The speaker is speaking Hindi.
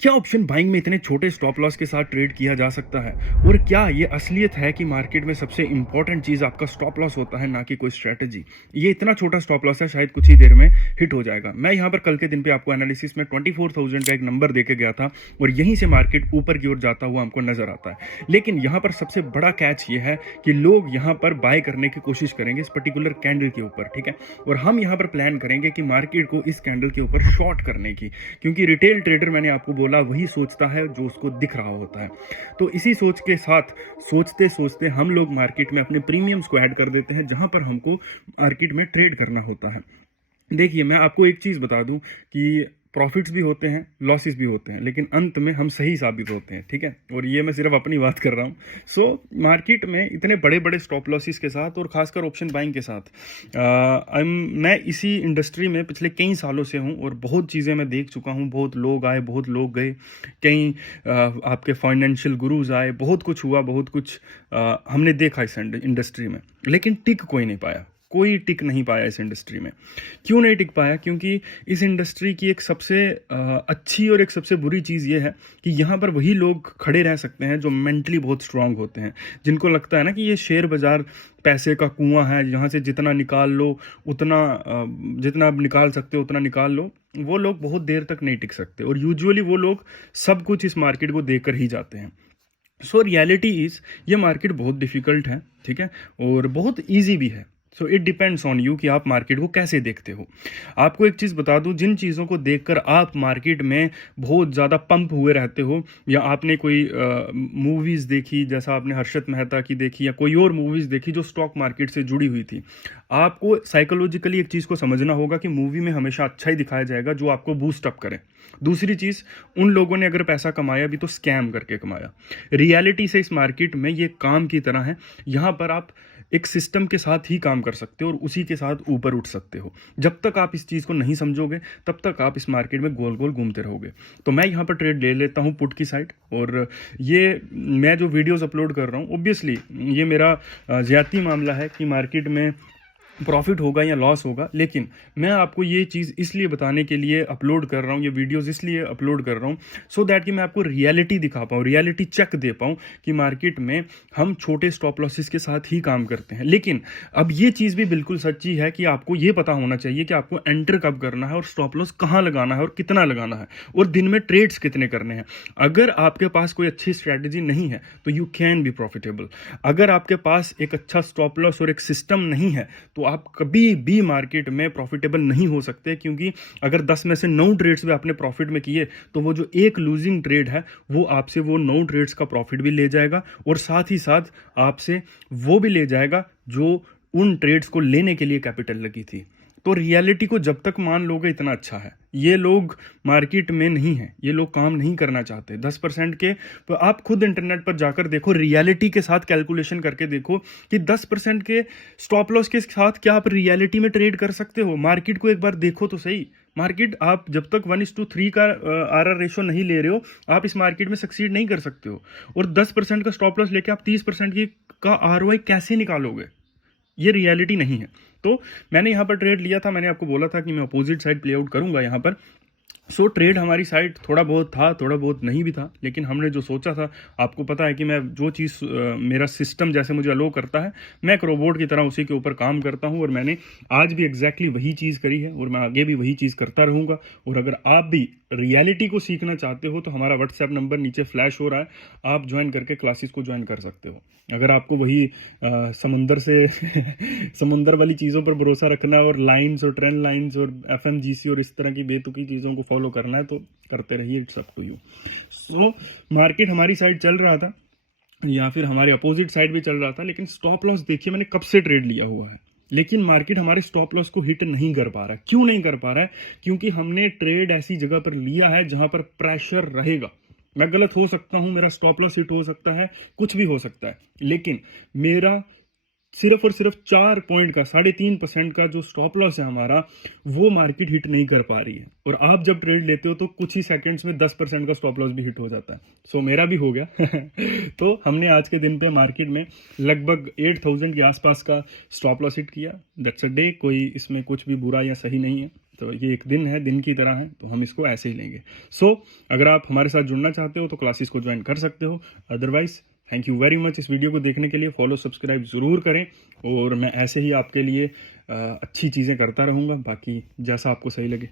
क्या ऑप्शन बाइंग में इतने छोटे स्टॉप लॉस के साथ ट्रेड किया जा सकता है? और क्या ये असलियत है कि मार्केट में सबसे इंपॉर्टेंट चीज़ आपका स्टॉप लॉस होता है, ना कि कोई स्ट्रैटेजी? ये इतना छोटा स्टॉप लॉस है, शायद कुछ ही देर में हिट हो जाएगा। मैं यहाँ पर कल के दिन पे आपको एनालिसिस में 24,000 का एक नंबर देके गया था और यहीं से मार्केट ऊपर की ओर जाता हुआ हमको नजर आता है। लेकिन यहाँ पर सबसे बड़ा कैच ये है कि लोग यहाँ पर बाय करने की कोशिश करेंगे इस पर्टिकुलर कैंडल के ऊपर, ठीक है। और हम यहाँ पर प्लान करेंगे कि मार्केट को इस कैंडल के ऊपर शॉर्ट करने की, क्योंकि रिटेल ट्रेडर, मैंने आपको बोला, वही सोचता है जो उसको दिख रहा होता है। तो इसी सोच के साथ सोचते सोचते हम लोग मार्केट में अपने प्रीमियम्स को ऐड कर देते हैं, जहां पर हमको मार्केट में ट्रेड करना होता है। देखिए, मैं आपको एक चीज बता दूं कि प्रॉफिट्स भी होते हैं, लॉसेस भी होते हैं, लेकिन अंत में हम सही साबित होते हैं, ठीक है। और ये मैं सिर्फ अपनी बात कर रहा हूँ। सो मार्केट में इतने बड़े बड़े स्टॉप लॉसेस के साथ और खासकर ऑप्शन बाइंग के साथ मैं इसी इंडस्ट्री में पिछले कई सालों से हूँ और बहुत चीज़ें मैं देख चुका हूँ। बहुत लोग आए, बहुत लोग गए, कई आपके फाइनेंशियल गुरुज आए, बहुत कुछ हुआ, बहुत कुछ हमने देखा इस इंडस्ट्री में, लेकिन टिक कोई नहीं पाया। कोई टिक नहीं पाया इस इंडस्ट्री में। क्यों नहीं टिक पाया? क्योंकि इस इंडस्ट्री की एक सबसे अच्छी और एक सबसे बुरी चीज़ ये है कि यहाँ पर वही लोग खड़े रह सकते हैं जो मेंटली बहुत स्ट्रांग होते हैं, जिनको लगता है ना कि ये शेयर बाजार पैसे का कुआं है, यहाँ से जितना निकाल लो उतना, जितना आप निकाल सकते हो उतना निकाल लो। वो लोग बहुत देर तक नहीं टिक सकते और यूजुअली वो लोग सब कुछ इस मार्केट को देकर ही जाते हैं। सो रियलिटी इज, ये मार्केट बहुत डिफिकल्ट है, ठीक है, और बहुत ईजी भी है। So it depends on you कि आप मार्केट को कैसे देखते हो। आपको एक चीज़ बता दूं, जिन चीज़ों को देखकर आप मार्केट में बहुत ज़्यादा पंप हुए रहते हो, या आपने कोई मूवीज़ देखी, जैसा आपने हर्षद मेहता की देखी या कोई और मूवीज़ देखी जो स्टॉक मार्केट से जुड़ी हुई थी, आपको साइकोलॉजिकली एक चीज़ को समझना होगा कि मूवी में हमेशा अच्छा ही दिखाया जाएगा जो आपको बूस्ट अप करे। दूसरी चीज़, उन लोगों ने अगर पैसा कमाया भी तो स्कैम करके कमाया। रियलिटी से इस मार्केट में ये काम की तरह है। यहाँ पर आप एक सिस्टम के साथ ही काम कर सकते हो और उसी के साथ ऊपर उठ सकते हो। जब तक आप इस चीज़ को नहीं समझोगे तब तक आप इस मार्केट में गोल गोल घूमते रहोगे। तो मैं यहाँ पर ट्रेड ले लेता हूँ पुट की साइड, और ये मैं जो वीडियोस अपलोड कर रहा हूँ, ऑब्वियसली ये मेरा ज़्यादती मामला है कि मार्केट में प्रॉफिट होगा या लॉस होगा, लेकिन मैं आपको ये चीज़ इसलिए बताने के लिए अपलोड कर रहा हूँ, ये वीडियोस इसलिए अपलोड कर रहा हूँ सो दैट कि मैं आपको रियलिटी दिखा पाऊँ, रियलिटी चेक दे पाऊँ कि मार्केट में हम छोटे स्टॉप लॉसेस के साथ ही काम करते हैं। लेकिन अब ये चीज़ भी बिल्कुल सच्ची है कि आपको ये पता होना चाहिए कि आपको एंटर कब करना है और स्टॉप लॉस कहाँ लगाना है और कितना लगाना है और दिन में ट्रेड्स कितने करने हैं। अगर आपके पास कोई अच्छी स्ट्रैटेजी नहीं है तो यू कैन बी प्रॉफिटेबल। अगर आपके पास एक अच्छा स्टॉप लॉस और एक सिस्टम नहीं है तो आप कभी भी मार्केट में प्रॉफिटेबल नहीं हो सकते, क्योंकि अगर 10 में से 9 ट्रेड्स में आपने प्रॉफिट में किए तो वो जो एक लूजिंग ट्रेड है वो आपसे वो 9 ट्रेड्स का प्रॉफिट भी ले जाएगा और साथ ही साथ आपसे वो भी ले जाएगा जो उन ट्रेड्स को लेने के लिए कैपिटल लगी थी। तो रियलिटी को जब तक मान लोगे इतना अच्छा है। ये लोग मार्केट में नहीं है, ये लोग काम नहीं करना चाहते 10% के। तो आप खुद इंटरनेट पर जाकर देखो, रियलिटी के साथ कैलकुलेशन करके देखो कि 10% के स्टॉप लॉस के साथ क्या आप रियलिटी में ट्रेड कर सकते हो। मार्केट को एक बार देखो तो सही। मार्केट, आप जब तक 1:3 का आरआर रेशो नहीं ले रहे हो, आप इस मार्केट में सक्सीड नहीं कर सकते हो। और 10% का स्टॉप लॉस लेके आप 30% की का आरओआई कैसे निकालोगे? ये रियलिटी नहीं है। तो मैंने यहाँ पर ट्रेड लिया था, मैंने आपको बोला था कि मैं अपोजिट साइड प्ले आउट करूंगा यहाँ पर। सो ट्रेड हमारी साइड थोड़ा बहुत था, थोड़ा बहुत नहीं भी था, लेकिन हमने जो सोचा था, आपको पता है कि मैं जो चीज़ मेरा सिस्टम जैसे मुझे अलो करता है, मैं एक रोबोट की तरह उसी के ऊपर काम करता हूं और मैंने आज भी एग्जैक्टली वही चीज़ करी है और मैं आगे भी वही चीज़ करता रहूँगा। और अगर आप भी रियलिटी को सीखना चाहते हो तो हमारा व्हाट्सएप नंबर नीचे फ्लैश हो रहा है, आप ज्वाइन करके क्लासेस को ज्वाइन कर सकते हो। अगर आपको वही समंदर से समंदर वाली चीज़ों पर भरोसा रखना और लाइंस और ट्रेंड लाइंस और एफएमजीसी और इस तरह की बेतुकी चीज़ों को फॉलो करना है तो करते रहिए, it's up to you. So market हमारी साइड चल रहा था या फिर हमारे अपोजिट साइड भी चल रहा था, लेकिन स्टॉप लॉस देखिए मैंने कब से ट्रेड लिया हुआ है, लेकिन मार्केट हमारे स्टॉप लॉस को हिट नहीं कर पा रहा है। क्यों नहीं कर पा रहा है? क्योंकि हमने ट्रेड ऐसी जगह पर लिया है जहां पर प्रेशर रहेगा। मैं गलत हो सकता हूं, मेरा स्टॉप लॉस हिट हो सकता है, कुछ भी हो सकता है, लेकिन मेरा सिर्फ और सिर्फ 4 पॉइंट का 3.5% का जो स्टॉप लॉस है हमारा, वो मार्केट हिट नहीं कर पा रही है। और आप जब ट्रेड लेते हो तो कुछ ही सेकंड्स में 10% का स्टॉप लॉस भी हिट हो जाता है। सो मेरा भी हो गया तो हमने आज के दिन पे मार्केट में लगभग 8,000 के आसपास का स्टॉप लॉस हिट किया। That's a day. कोई इसमें कुछ भी बुरा या सही नहीं है। तो ये एक दिन है, दिन की तरह है, तो हम इसको ऐसे ही लेंगे। सो अगर आप हमारे साथ जुड़ना चाहते हो तो क्लासेस को ज्वाइन कर सकते हो। Otherwise thank you very much इस वीडियो को देखने के लिए। फॉलो सब्सक्राइब ज़रूर करें और मैं ऐसे ही आपके लिए अच्छी चीज़ें करता रहूँगा, बाकी जैसा आपको सही लगे।